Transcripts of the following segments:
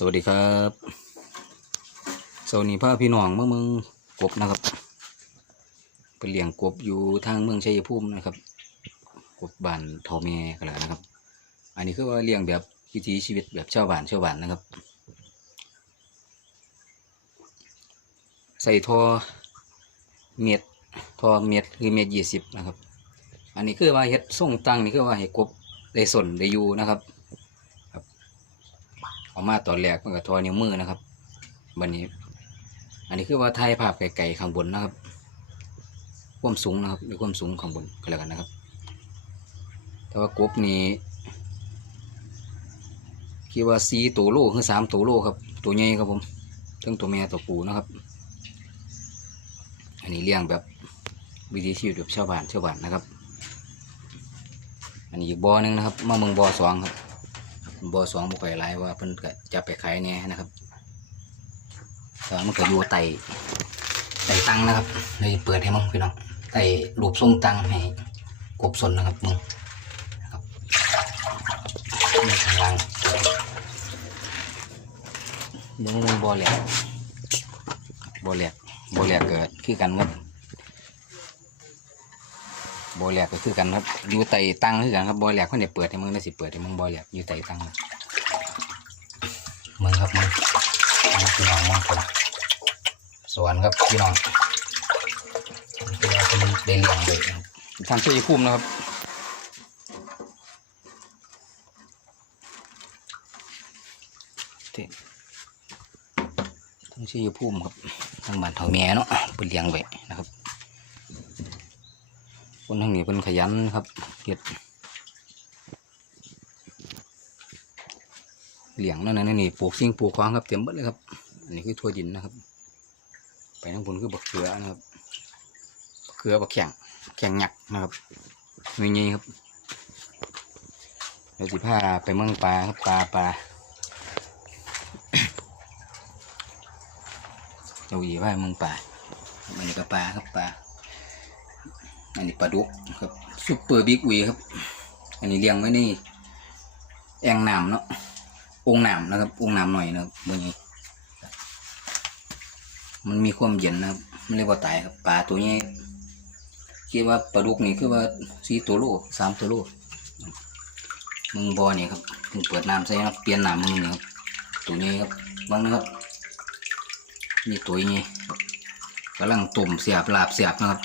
สวัสดีครับสวัสดีพ่อพี่น้องเมืองเมืองกบนะครับ เป็นเลี้ยงกบอยู่ทางเมืองชัยภูมินะครับ กบบ้านทอเมกันแล้วนะครับ อันนี้คือว่าเลี้ยงแบบวิถีชีวิตแบบชาวบ้านชาวบ้านนะครับ ใส่ทอเม็ดทอเม็ดคือเม็ดยี่สิบนะครับ อันนี้คือว่าเฮ็ดส่งตังนี่คือว่าให้กบได้สนได้อยู่นะครับ อามาตอนแรกมันก็ทอนิ้วมือนะครับบันนี้ อันนี้คือว่าถ่ายภาพไกลๆข้างบนนะครับความสูงนะครับหรือความสูงข้างบนก็แล้วกันนะครับ แต่ว่ากบนี้คิดว่าสีตัวโลคือสามตัวโลครับ ตัวใหญ่ครับผมทั้งตัวแม่ตัวผู้นะครับ อันนี้เลี้ยงแบบวิถีชีวิตแบบชาวบ้านชาวบ้านนะครับ อันนี้บ่อหนึงนะครับมาเมืองบ่อสองครับ บอสองบ่ค่อยหลายว่าเพิ่นก็จะไปขายแน่นะครับตอนมันก็อยู่ไต่ไต่ตังนะครับเลยเปิดให้มึงพี่น้องไต่รูปทรงตังให้กบสนนะครับมึงนะครับนี่ข้างล่างมึงมึงบอแหลกบอแหลกบอแหลกเกิดคือกันครั บบ่อแหลกก็คือกันครับอยู่ไต่ตังคือกันครับบ่อแหลกเพิ่นได้เปิดให้มึงได้สิเปิดให้มึงบ่อแหลกอยู่ไต่ตังครับมึงครับมึงมึงพี่น้องมึงครับสวนครับพี่น้องคือว่าเพิ่นได้เลี้ยงเลยนะครับทางชัยภูมินะครับที่ทั้งชัยภูมิครับทั้งบ้านเถาแม่เนาะเป็นเลี้ยงไว้นะครับ คนทั้งนี้เป็นขยันครับเฮ็ดเหลี้ยงนั่นนั่นนี่ปลูกสิ่งปลูกของครับเต็มหมดเลยครับอันนี้คือทั่วดินนะครับ ไปทั้งบนคือบักเขือนะครับบักเขือบักแข่งแข่งหยักนะครับมีงี้ครับเดี๋ยวสิพาไปเมืองปลาครับปลาปลาเดี๋ยวอีว่าเมืองปลาอันนี้ก็ปลาครับปลา อันนี้ปลาดุกครับซุปเปอร์บิ๊กวีครับ อันนี้เลี้ยงไว้ในแองน้ำเนาะองน้ำนะครับองน้ำหน่อยนะครับเมื่อนี้มันมีความเย็นนะครับมันเลยว่าตายครับปลาตัวนี้คิดว่าปลาดุกนี่คือว่าสี่ตัวโลสามตัวโลมึงบอนี่ครับเพิ่งเปิดน้ำใส่นะเปลี่ยนน้ำมึงนี่ครับตัวนี้ครับบางนะครับนี่ตัวนี้กำลังต้มเสียบลาบเสียบนะครับ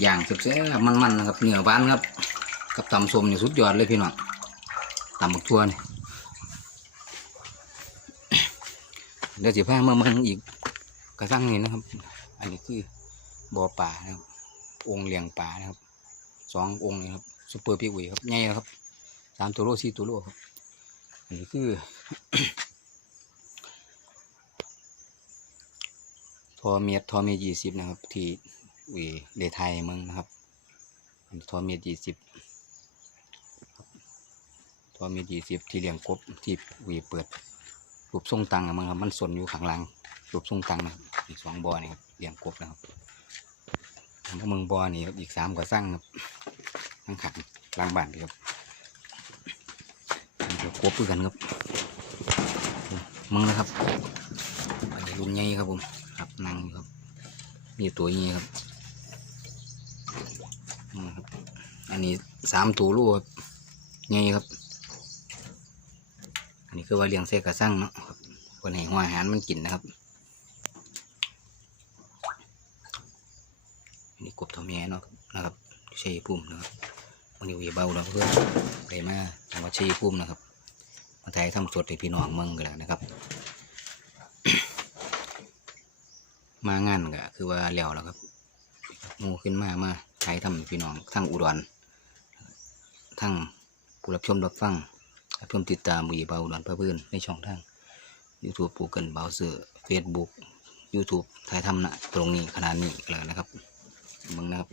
อย่างแซ่บๆมันๆนะครับเนื้อหวานครับ กับตำส้มนี่สุดยอดเลยพี่น้องตำบักทั่วนี่เดี๋ยวสิพามาเมืองอีกกระทั่งนี้นะครับ อันนี้คือบ่อป่านะครับ องค์เลี้ยงป่านะครับสององค์นี่ครับซุปเปอร์พี่อุ๋ยครับใหญ่นะครับสามตัวโลสี่ตัวโลครับอันนี้คือทอเมียทอเมียยี่สิบนะครับ ที่ วีเลไทยมืองนะครับทอมีดยี่สิบทอมีดยี่สิบที่เลี้ยงกบที่วีเปิดรูปทรงตังอะมั้งครับ มันส่วนอยู่ข้างล่างรูปทรงตังนะอีกสองบอนี่ครับเลี้ยงกบนะครับทางมืองบอนี่ครับอีกสามก็สร้างครับทั้งขังล่างบ้านครับอันนี้ก็กบคือกันครับมึงนะครับอันนี้รุ่นใหญ่ครับผมครับนั่งครับมีตัวนี้ครับอืมครับ อั นนี้สามตัวลูกครับใหญ่ครับ อันนี้คือว่าเลี้ยงเสกระสั่งเนาะครับคนให้หัวอาหารมันกินนะครับอันนี้กบตัวเมียเนาะนะครับชัยภูมินะครับวันนี้วีเบาเราเพื่อนไปมาจังหวัดชัยภูมินะครับมาถ่ายทำสดให้พี่น้องเมืองกันแล้วนะครับ มางานก็คือว่าแล้วแล้วครับหมูขึ้นมามาใช้ทำให้พี่น้องทั้งอุดร ทั้งผู้รับชมรับฟังรับชมติดตามวีเบาดรเพื่อเพื่อนในช่องทาง YouTube ปูเกินเบาเซอร์ Facebook YouTube ถ่ายทำนะตรงนี้ขนาดนี้ก็แล้วนะครับมึงนะครับ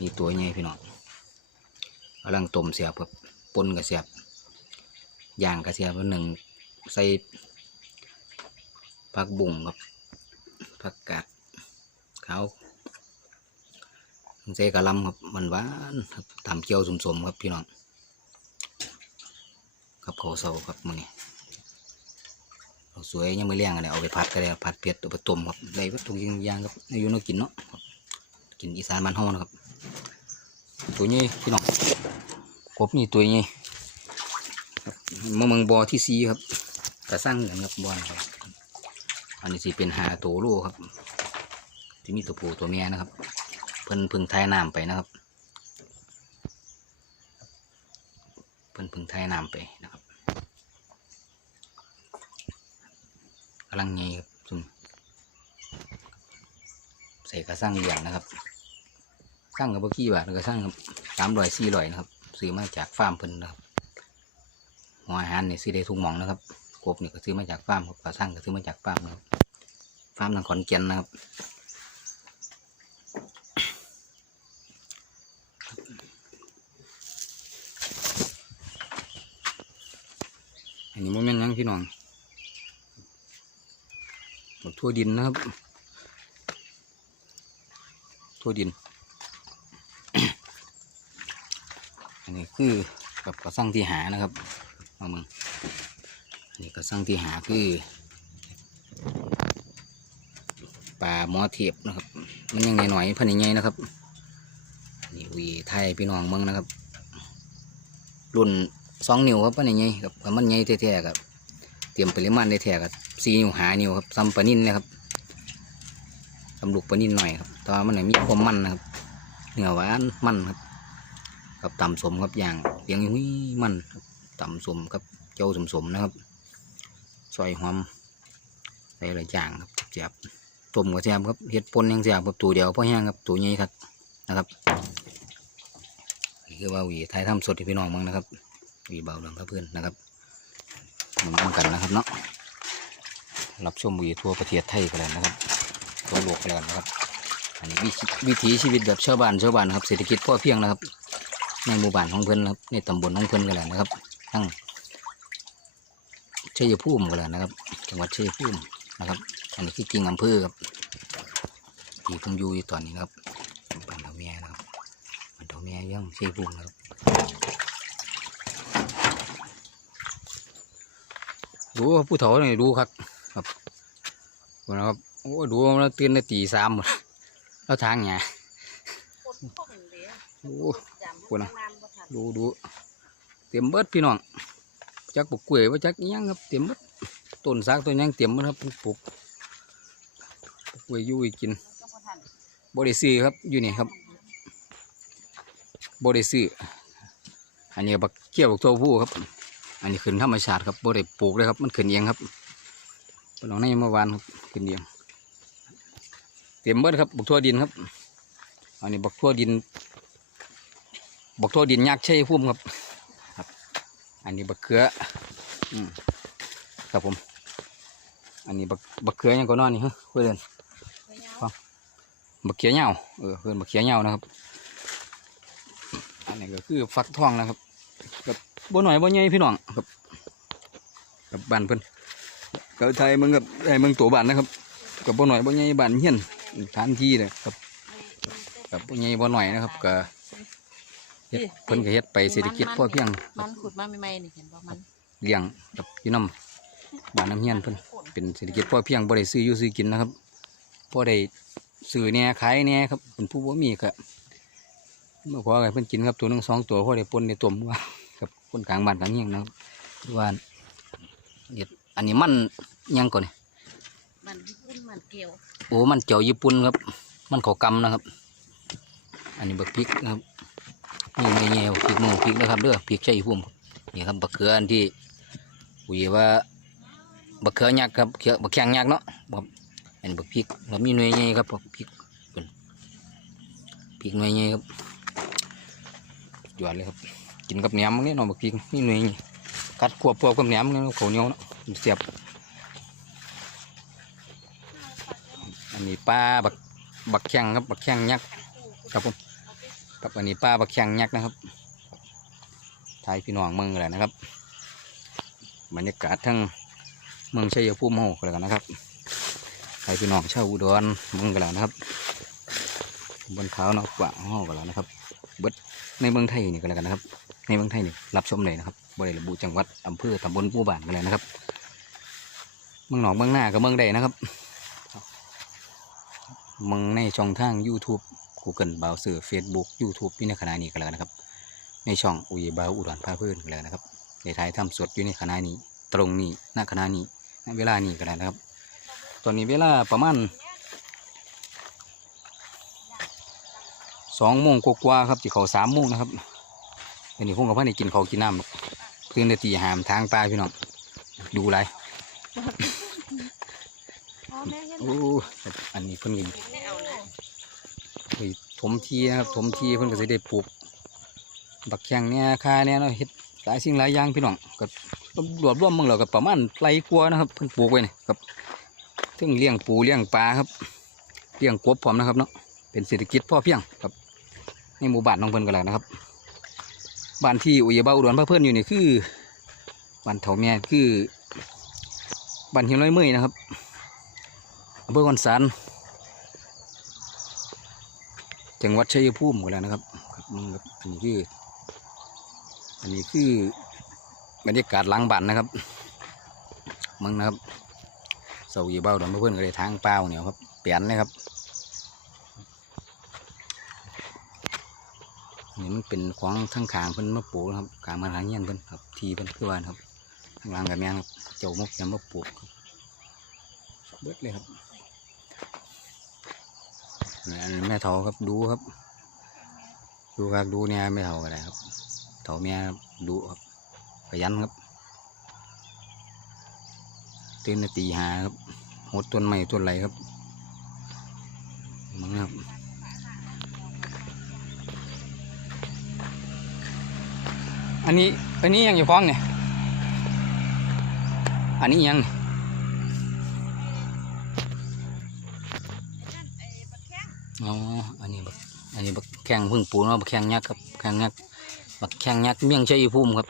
มีตัวใหญ่พี่น้องกำลังต้มเสียบกับปนกับเสียบย่างกับเสียบหนึ่งใส่ผักบุ้งครับผักกาดขาว ใส่กะลำครับมันหวานครับตำเกี๊ยวสมๆครับพี่น้องกับข้าวเสาครับมื้อนี้สวยยังไม่เลี้ยงอะไรเอาไปพัดก็ได้ครับพัดเผ็ดเอาไปต้มครับได้วัตถุอย่างครับในอยู่นกินเนาะครับกินอีสานบ้านเฮานะครับ ตัวนี้พี่น้องกบนี่ตัวนี้ครับมาเมืองบอที่ซีครับกระสร้างกันครับบอนครับอันนี้สิเป็นหาตัวลูกครับที่มีตัวผู้ตัวเมียนะครับ เพิ่นพึ่งทายน้ำไปนะครับ เพิ่นพึ่งทายน้ำไปนะครับกำลังไงครับซุ่มใส่กระสร้างเลี้ยงนะครับสร้างกับเบกี้บาทก็สร้างครับสามร้อยสี่ร้อยนะครับซื้อมาจากฟาร์มเพิ่นนะครับหัวอาหารนี่ยซื้อได้ทุกหม่องนะครับกบเนี่ยก็ซื้อมาจากฟาร์มครับปลาสร้างก็ซื้อมาจากฟาร์มนะครับฟาร์มทางขอนแก่นนะครับ อันนี้โมเมนยังพี่น้องบักทั่วดินนะครับ ทั่วดิน อันนี้คือกับกระสังที่หานะครับเอามึงอันนี้กระสังที่หาคือปลาหมอเทียบนะครับ มันยังไงหน่อยพันยังไงนะครับ นี่วีไทยพี่น้องเมืองนะครับ รุ่น สองนิ้วครับพันยังไงครับมันใหญ่แท้ๆครับเตรียมปริมาณได้แท้กับสี่นิ้วหานิ้วครับซ้ำปนิ่นนะครับสำลูกปนินหน่อยครับแต่ว่ามันไหนมีความมันนะครับเนื้อหวานมันครับกับตำสมครับอย่างเลี้ยงหุ้ยมันครับตำสมกับเจ้าสมสมนะครับซอยหอมใส่หลายอย่างครับแจบต้มกระเทียมครับเฮ็ดปนยังแซ่บครับตัวเดียวพอแห้งครับตัวใหญ่ครับนะครับนี่คือว่าวีไทยทำสดให้พี่น้องมั้งนะครับ วีเบาเรื่องพระเพื่อนนะครับเหมือนกันนะครับเนาะรับชมวีทั่วประเทศไทยกันเลยนะครับทั่วโลกกันเลยนะครับอันนี้วิธีวิถีชีวิตแบบชาวบ้านชาวบ้านครับเศรษฐกิจพ่อเพียงนะครับ ในหมู่บ้านของเพิ่นนะครับในตำบลของเพิ่อนกันแหละนะครับทั้งชัยภูมิกันแหละนะครับ จังหวัดชัยภูมินะครับ อันนี้คือกิ่งอำเภอครับที่ผมอยู่อยู่ตอนนี้ครับบ้านเถาเมียนะครับบ้านเถาเมียยังชัยภูมินะครับ ดูครับผู้เฒ่านี่ดูครับครับดูนะครับโอ้ดูแล้วตื่นในตีสามหมดแล้วทางเนี่ยโอ้คุณนะดูดูเต็มเบิดพี่น้องจักปลูกกล้วยว่าจักอิหยังครับเต็มเบิดต้นซากต้นหยังเต็มเบิดครับปลูกปลูกกล้วยอยู่อีกกินบริซื้อครับอยู่นี่ครับบริซื้ออันนี้บักเกี่ยวบักตัวผู้ครับ อันนี้ขึ้นธรรมชาติครับบริปลูกเลยครับ มันขึ้นเองครับเป็นของในเมื่อวานครับขึ้นเองเต็มเบิดครับบักทั่วดินครับ อันนี้บักทั่วดินบักทั่วดินยักใช่พุ่มครับครับ อันนี้บักเขืออืมครับผม อันนี้บักบักเขือยังก็นอนนี่ฮะเพื่อนบักเขียเหงาเออเพื่อนบักเขียเหงานะครับ อันนี้ก็คือฟักทองนะครับ กับบ่หน่อยบ่ใหญ่พี่น้องครับกับบ้านเพิ่นกับไทยมึงกับไทยมึงตัวบ้านนะครับกับบ่หน่อยบ่ใหญ่บ้านเฮียนฐานที่เลยครับกับบ่ใหญ่บ่หน่อยนะครับก็เฮ็ดเพิ่นก็เฮ็ดไปเศรษฐกิจพอเพียงมันขุดมาใหม่ๆนี่เห็นป่ะมันเลี้ยงกับพี่น้ำบ้านน้ำเฮียนเพิ่นเป็นเศรษฐกิจพอเพียงบ่ได้ซื้ออยู่ซื้อกินนะครับพอได้ซื้อเนี่ยขายเนี่ยครับเป็นผู้บ่มีก็เมื่อขอให้เพิ่นกินครับตัวหนึงสองตัวพอได้ปนได้ต้มว่าครับคนกลางบ้านกลางเฮียงนะครับว่าเฮ็ดอันนี้มันหยังก่อนนี่มันญี่ปุ่นมันเกลียวโอ้มันเจียวญี่ปุ่นครับ มันเขากำนะครับ อันนี้บักพริกนะครับนี่ไงไงพริกหมูพริกนะครับเด้อพริกใช่พุ่มนี่ครับบักเขืออันที่อุยว่าบักเขือยักษ์ครับเขือบักแข้งยักษ์เนาะครับอันนี้บักพริกแล้วมีหน่วยใหญ่ครับบักพริกเป็นพริกหน่วยใหญ่ครับห ยอดเลยครับ กินกับแหนมนี่เนาะบักพริกนี่หน่วยกัดควบควบกับแหนมนี่เขาเหนียวเนาะเสียบ อันนี้ปลาบักบักแข้งครับบักแข้งยักษ์ครับผมกับอันนี้ปลาบักแข้งยักษ์นะครับทายพี่น้องเมืองอะไรนะครับบรรยากาศทั้งเมืองชัยภูมิโมกอะไรกันนะครับทายพี่น้องชาวอุดรเมืองกันแล้วนะครับ บนเขาเนาะกว่างห้อกันแล้วนะครับเบิดในเมืองไทยนี่กันแล้วกันนะครับ ในเมืองไทยนี่รับชมเลยนะครับบริระบุจังหวัดอำเภอตำบลหมู่บ้านกันเลยนะครับ เมืองหนองเมืองหน้ากับเมืองใดนะครับเมืองในช่องทาง YouTube Google บาวเสือ Facebook YouTube อยู่ในขณะนี้กันแล้วนะครับ ในช่องอุยบาวอุดรพาเพื่อนกันแล้วนะครับในท้ายทำสดอยู่ในขณะนี้ ตรงนี้ณขณะนี้ณเวลานี้กันแล้วนะครับ ตอนนี้เวลาประมาณ สองโมงกว่าๆครับที่เขาสามโมงนะครับอันนี้ผมกับพ่อนี่กินเขาวกินน้ำหรอกเพื่อนได้ตีหามทางปลาพี่น้องดูไรพ่อแม่เห็นโอ้ครับอันนี้เพิ่นกินไม่เอาเลยไปถมทีนะครับถมทีเพิ่นก็สิได้ปลูกบักแข้งเนี่ยคาเนี่ยเนาะเฮ็ดหลายสิ่งหลายอย่างพี่น้องก็รวบรวมมึงแล้วก็ประมาณไรกลัวานะครับเพิ่นปลูกไว้นี่ครับถึงเลี้ยงปูเลี้ยงปลาครับเลี้ยงกบพร้อมนะครับเนาะเป็นเศรษฐกิจพอเพียงครับ ในหมู่บ้านของเพิ่นก็แล้วนะครับบ้านที่อุยเบาอุดรพระเพิ่นอยู่นี่คือบ้านเถาแม่คือบ้านเฮียน้อยเมยนะครับอำเภอคอนสารจังหวัดชัยภูมิกันแล้วนะครับครับมึงครับอันนี้คืออันนี้คือบรรยากาศหล้างบ้านนะครับมึงนะครับเสาอยู่เบ้าดอนเพื่อนก็เลยทางเปล่าเนี่ยครับเปลี่ยนเลยครับ นี่มันเป็นของทั้งขางเพิ่นมาปลูกครับขางมาทางเงี้ยนเพิ่นครับ ทีเพิ่นคือว่านครับข้างล่างกับแมงครับเจ้ามกยำมาปลูกครับเบิดเลยครับแม่เถาครับดูครับ ดูครับดูเนี่ยแม่เถาอะไรครับเถาเมียดูครับขยันครับตื่นต่ตีหาครับหดต้นไม้ต้นไรครับมึงครับ อันนี้ อันนี้ยังอยู่ฟ้องเนี่ย อันนี้ยังอ๋อ อันนี้บัก อันนี้บักแข้งพึ่งปูเนาบักแข้งยักษ์ครับแข้งยักษ์บักแข้งยักษ์เมียงชัยภูมิครับ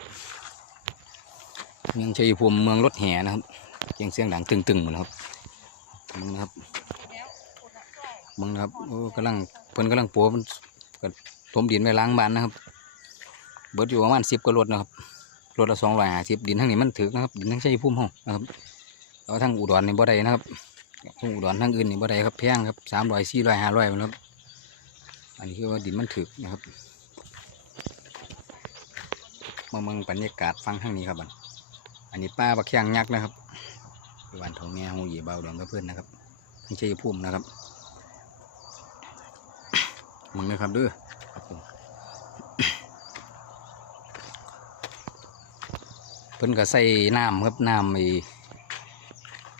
เมียงชัยภูมิเมืองรถแห่นะครับเสียงเสียงดังตึงๆหมดครับมึงนะครับมึงนะครับโอ้กำลังเพิ่นกำลังปูมันก็ถมดินไปล้างบ้านนะครับ เบิดอยู่ประมาณสิบกว่ารถนะครับรถละสองร้อยห้าสิบดินทั้งนี้มันถึกนะครับดินทั้งชัยภูมิห้องนะครับเอาทั้งอุดรในบ่ได้นะครับทั้งอุดรทั้งอื่นนี่บ่ได้ครับแพงครับสามร้อยสี่ร้อยห้าร้อยนะครับอันนี้คือว่าดินมันถึกนะครับมาเมืองบรรยากาศฟังทางนี้ครับอันอันนี้ป้าบักแข้งยักษ์นะครับคือบ้านทองแง่หูเหยีเบาดอนกับเพื่อนนะครับทั้งชัยภูมินะครับมึงนะครับด้อครับผม เพิ่นก็ใส่น้ำครับน้ำไอ้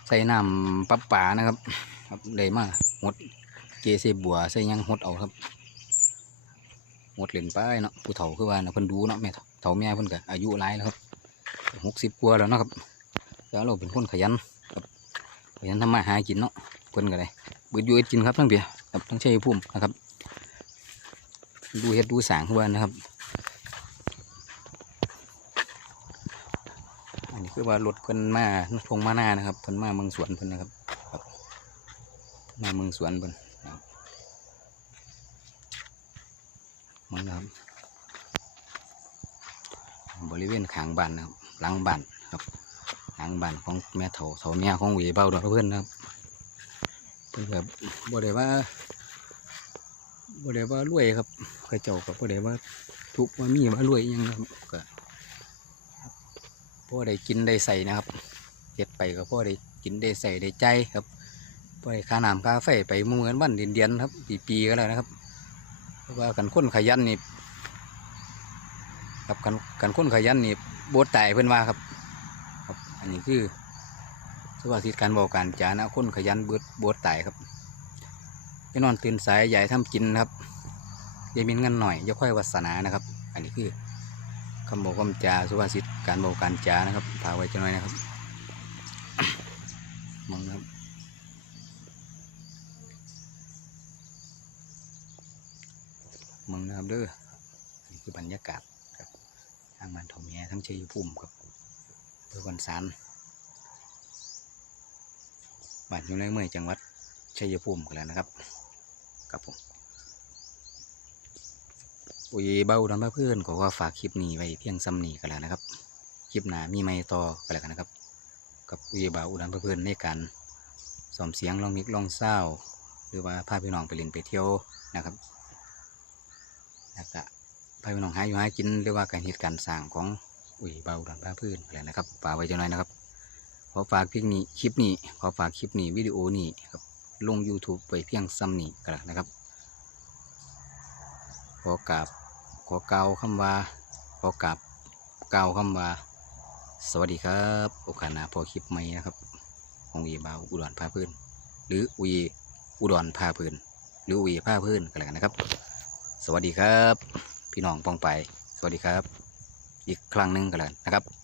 ใส่น้ำปั๊บป่านะครับครับเลยมาหดเกเสบัวใส่ยังหดเอาครับหดเล่นไปเนาะผู้เฒ่าคือว่าเนาะเพิ่นดูเนาะแม่เฒ่าแม่เพิ่นก็อายุหลายแล้วครับหกสิบกว่าแล้วนะครับแล้วเราเป็นคนขยันครับขยันทำมาหากินเนาะเพิ่นก็ได้เบิดอยู่เอ็ดกินครับทั้งเปียครับทั้งชัยภูมินะครับ ดูเฮ็ดดูสางคือว่านะครับ อันนี้ คือว่ารถเพิ่นมาทงมาหน้านะครับเพิ่นมาเมืองสวนเพิ่นนะครับมาเมืองสวนเพิ่นมันนะครับ บริเวณขางบ้านนะครับหลังบ้านครับหลังบ้านของแม่เฒ่าเฒ่าแม่ของหวีเบาดอกเพื่อนนะครับเพิ่นแบบบ่ได้ว่าบ่ได้ว่ารวยครับข้าเจ้าก็บ่ได้ว่าทุกว่ามีว่ารวยยังครับก็ พ่อได้กินได้ใส่นะครับเฮ็ดไปก็พ่อได้กินได้ใส่ได้ใจครับพ่อได้ค่าน้ำค่าไฟไปมือนวันเดือนๆครับปีๆก็แล้วนะครับเพราะว่ากันคนขยันนี่ครับกันกันคนขยันนี่โบดตายเพื่อนว่าครับครับ อันนี้คือสวัสดิการบอกการจานะคนขยันเบิดโบดตายครับไปนอนตื่นสายใหญ่ทำกินครับอยามีเงินหน่อยย่าค่อยวาสนานะครับ อันนี้คือ คำบอกคำจาสุภาษิตการบอกการจานะครับพาไว้จะหน่อยนะครับมองนะครับมองนะครับเด้อนี่คือบรรยากาศครับทางบ้านทองแยทั้งเชัยภูมิครับเพื่อวันสารบ้านอยู่ในเมืองจังหวัดชัยภูมิกันแล้วนะครับครับผม อุยเบ้าดอนบ้าเพื่อนก็ว่าฝากคลิปนี้ไว้เพียงซ้ำนี้กันแล้วนะครับ คลิปหน้ามีไม่ต่อกันแล้วกันนะครับ กับอุยเบ้าอุดรบ้าเพื่อนในการสอมเสียงลองมิกลองเศร้า หรือว่าพาพี่น้องไปเล่นไปเที่ยวนะครับแล้วก็พาพี่น้องหาอยู่หากินหรือว่าการเหตุการณ์สร้างของอุยเบ้าอุดรบ้าเพื่อนอะไรนะครับฝากไว้จังหน่อยนะครับขอฝากเพียงนี้คลิปนี้ขอฝากคลิปนี้วิดีโอนี้ครับลง YouTube ไปเพียงซ้ำนี้กันแล้วนะครับ อกราบขอเกล่าวคำว่าขอกราบเกล่าวคำว่า สวัสดีครับ โอกาสหน้าพอคลิปใหม่นะครับของอีบาวอุดรพาพื้น หรืออุยอุดรพาพื้น หรืออุยพาพื้นกันแล้วกันนะครับ สวัสดีครับ พี่น้องปองไป สวัสดีครับ อีกครั้งหนึ่งกันแล้วนะครับ